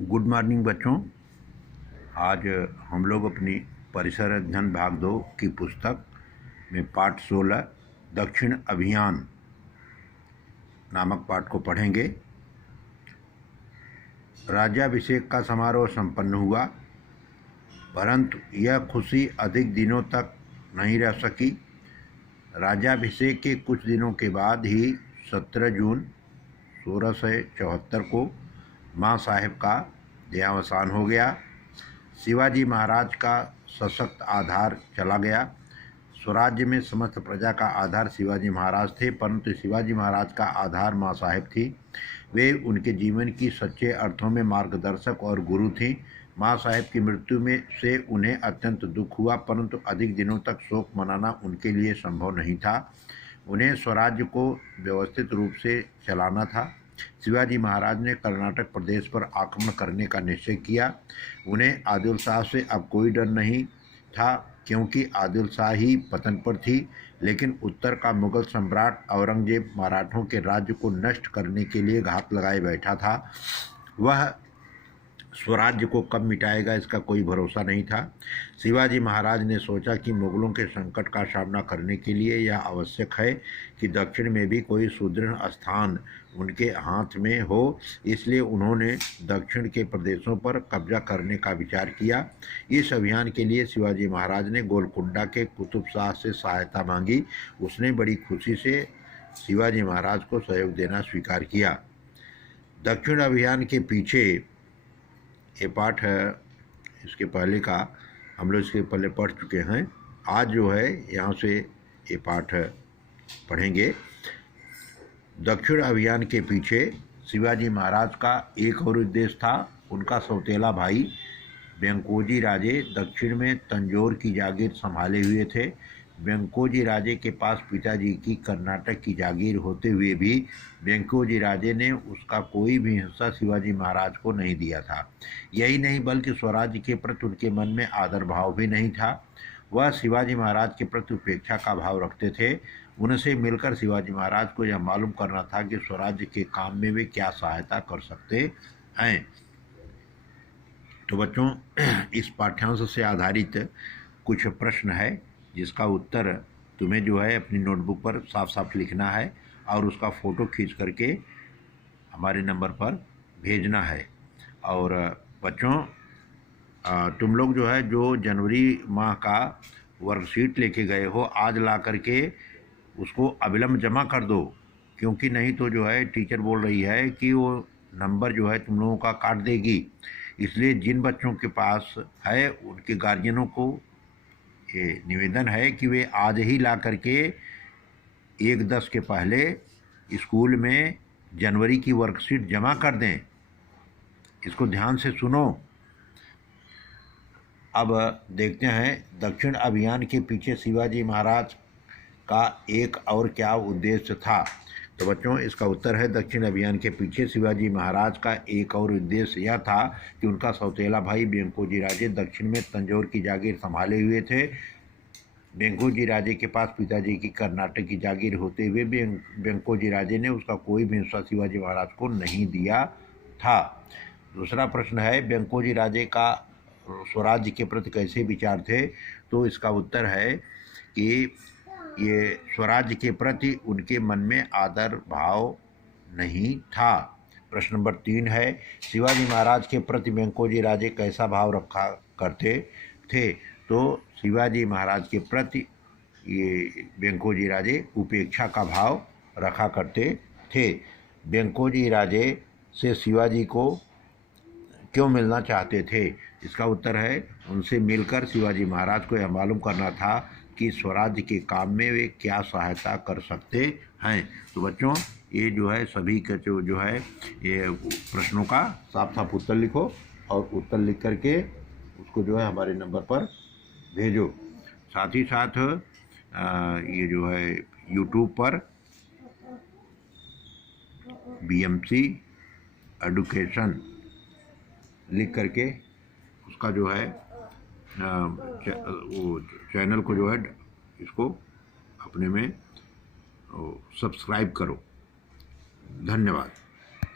Good morning बच्चों। आज हम लोग अपनी परिसर अध्ययन भाग 2 की पुस्तक में पाठ 16 दक्षिण अभियान नामक पाठ को पढ़ेंगे। राज्याभिषेक का समारोह संपन्न हुआ, परंतु यह खुशी अधिक दिनों तक नहीं रह सकी। राज्याभिषेक के कुछ दिनों के बाद ही 17 जून 1674 को माँ साहेब का देहावसान हो गया। शिवाजी महाराज का सशक्त आधार चला गया। स्वराज्य में समस्त प्रजा का आधार शिवाजी महाराज थे, परंतु शिवाजी महाराज का आधार माँ साहेब थी। वे उनके जीवन की सच्चे अर्थों में मार्गदर्शक और गुरु थीं। माँ साहेब की मृत्यु में से उन्हें अत्यंत दुख हुआ, परंतु अधिक दिनों तक शोक मनाना उनके लिए संभव नहीं था। उन्हें स्वराज्य को व्यवस्थित रूप से चलाना था। शिवाजी महाराज ने कर्नाटक प्रदेश पर आक्रमण करने का निश्चय किया। उन्हें आदिल शाह से अब कोई डर नहीं था, क्योंकि आदिल शाह ही पतन पर थी। लेकिन उत्तर का मुगल सम्राट औरंगजेब मराठों के राज्य को नष्ट करने के लिए घात लगाए बैठा था। वह स्वराज्य को कब मिटाएगा इसका कोई भरोसा नहीं था। शिवाजी महाराज ने सोचा कि मुगलों के संकट का सामना करने के लिए यह आवश्यक है कि दक्षिण में भी कोई सुदृढ़ स्थान उनके हाथ में हो। इसलिए उन्होंने दक्षिण के प्रदेशों पर कब्जा करने का विचार किया। इस अभियान के लिए शिवाजी महाराज ने गोलकुंडा के कुतुब शाह से सहायता मांगी। उसने बड़ी खुशी से शिवाजी महाराज को सहयोग देना स्वीकार किया। दक्षिण अभियान के पीछे ये पाठ है, इसके पहले का हम लोग इसके पहले पढ़ चुके हैं। आज जो है यहाँ से ये पाठ पढ़ेंगे। दक्षिण अभियान के पीछे शिवाजी महाराज का एक और उद्देश्य था। उनका सौतेला भाई वेंकोजी राजे दक्षिण में तंजौर की जागीर संभाले हुए थे। वेंकोजी राजे के पास पिताजी की कर्नाटक की जागीर होते हुए भी वेंकोजी राजे ने उसका कोई भी हिस्सा शिवाजी महाराज को नहीं दिया था। यही नहीं, बल्कि स्वराज्य के प्रति उनके मन में आदर भाव भी नहीं था। वह शिवाजी महाराज के प्रति उपेक्षा का भाव रखते थे। उनसे मिलकर शिवाजी महाराज को यह मालूम करना था कि स्वराज्य के काम में वे क्या सहायता कर सकते हैं। तो बच्चों, इस पाठ्यांश से आधारित कुछ प्रश्न है, जिसका उत्तर तुम्हें जो है अपनी नोटबुक पर साफ साफ लिखना है और उसका फ़ोटो खींच करके हमारे नंबर पर भेजना है। और बच्चों, तुम लोग जो है जो जनवरी माह का वर्कशीट लेके गए हो, आज ला करके उसको अविलंब जमा कर दो, क्योंकि नहीं तो जो है टीचर बोल रही है कि वो नंबर जो है तुम लोगों का काट देगी। इसलिए जिन बच्चों के पास है उनके गार्जियनों को ये निवेदन है कि वे आज ही ला करके 1/10 के पहले स्कूल में जनवरी की वर्कशीट जमा कर दें। इसको ध्यान से सुनो। अब देखते हैं दक्षिण अभियान के पीछे शिवाजी महाराज का एक और क्या उद्देश्य था। तो बच्चों, इसका उत्तर है दक्षिण अभियान के पीछे शिवाजी महाराज का एक और उद्देश्य यह था कि उनका सौतेला भाई वेंकोजी राजे दक्षिण में तंजौर की जागीर संभाले हुए थे। वेंकोजी राजे के पास पिताजी की कर्नाटक की जागीर होते हुए भी वेंकोजी राजे ने उसका कोई भी हिस्सा शिवाजी महाराज को नहीं दिया था। दूसरा प्रश्न है, वेंकोजी राजे का स्वराज्य के प्रति कैसे विचार थे। तो इसका उत्तर है कि ये स्वराज्य के प्रति उनके मन में आदर भाव नहीं था। प्रश्न नंबर 3 है, शिवाजी महाराज के प्रति वेंकोजी राजे कैसा भाव रखा करते थे। तो शिवाजी महाराज के प्रति ये वेंकोजी राजे उपेक्षा का भाव रखा करते थे। वेंकोजी राजे से शिवाजी को क्यों मिलना चाहते थे। इसका उत्तर है, उनसे मिलकर शिवाजी महाराज को यह मालूम करना था कि स्वराज्य के काम में वे क्या सहायता कर सकते हैं। तो बच्चों, ये जो है सभी का जो है ये प्रश्नों का साफ साफ उत्तर लिखो और उत्तर लिख करके उसको जो है हमारे नंबर पर भेजो। साथ ही साथ ये जो है यूट्यूब पर BMC एडुकेशन लिख करके उसका जो है वो चैनल को जो है इसको अपने में सब्सक्राइब करो। धन्यवाद।